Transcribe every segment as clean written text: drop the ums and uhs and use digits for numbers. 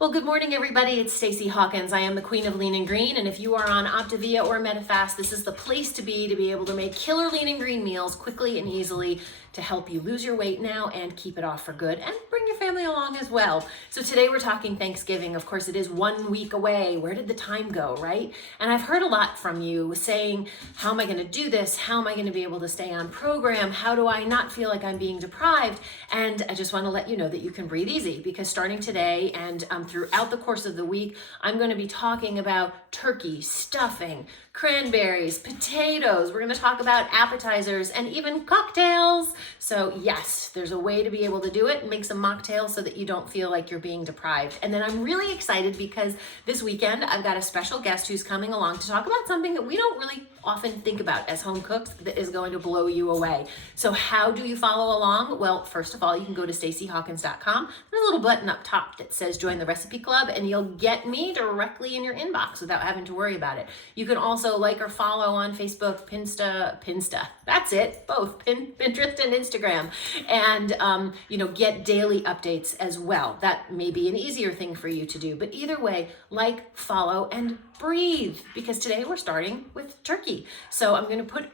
Well, good morning, everybody. It's Stacey Hawkins. I am the queen of lean and green, and if you are on Optavia or Medifast, this is the place to be able to make killer lean and green meals quickly and easily to help you lose your weight now and keep it off for good and bring your family along as well. So today we're talking Thanksgiving. Of course, it is 1 week away. Where did the time go, right? And I've heard a lot from you saying, how am I going to do this? How am I going to be able to stay on program? How do I not feel like I'm being deprived? And I just want to let you know that you can breathe easy, because starting today and throughout the course of the week, I'm going to be talking about turkey, stuffing, cranberries, potatoes. We're going to talk about appetizers and even cocktails. So yes, there's a way to be able to do it. Make some mocktails so that you don't feel like you're being deprived. And then I'm really excited because this weekend I've got a special guest who's coming along to talk about something that we don't really often think about as home cooks that is going to blow you away. So how do you follow along? Well, first of all, you can go to staceyhawkins.com. There's a little button up top that says join the recipe club, and you'll get me directly in your inbox without having to worry about it. You can also like or follow on Facebook, Pinsta, that's it, both Pinterest and Instagram, and get daily updates as well. That may be an easier thing for you to do, but either way, like, follow, and breathe, because today we're starting with turkey. So I'm going to put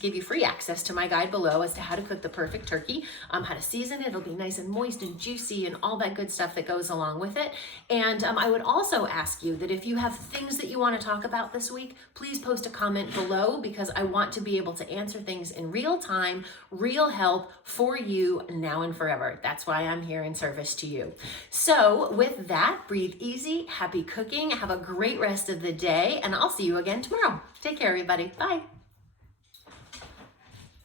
give you free access to my guide below as to how to cook the perfect turkey, how to season it. It'll be nice and moist and juicy and all that good stuff that goes along with it. And I would also ask you that if you have things that you want to talk about this week, please post a comment below, because I want to be able to answer things in real time, real help for you now and forever. That's why I'm here in service to you. So with that, breathe easy, happy cooking, have a great rest of the day, and I'll see you again tomorrow. Take care, everybody. Bye.